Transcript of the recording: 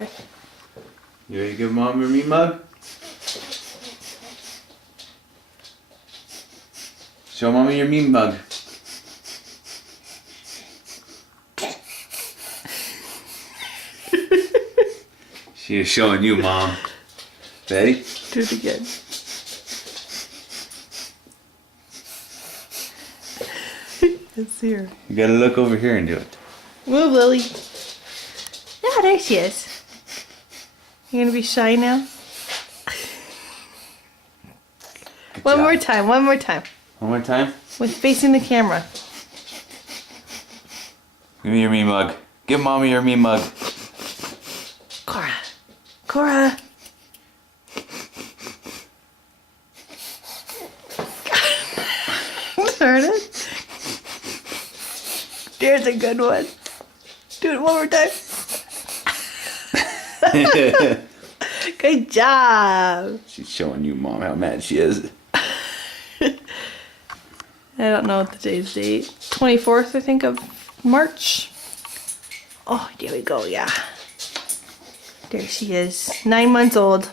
You ready to give Mom your meat mug? Show Mommy your meat mug. She is showing you, Mom. Ready? Do it again. It's here. You gotta look over here and do it. Move, Lily. Yeah, there she is. You gonna be shy now? One more time, one more time. One more time? With facing the camera. Give me your meat mug. Give Mommy your meat mug. Cora. Cora. Turn it. There's a good one. Do it one more time. Good job. She's showing you, Mom, how mad she is. I don't know what the day's date. 24th, I think, of March. Oh, there we go, yeah. There she is. 9 months old.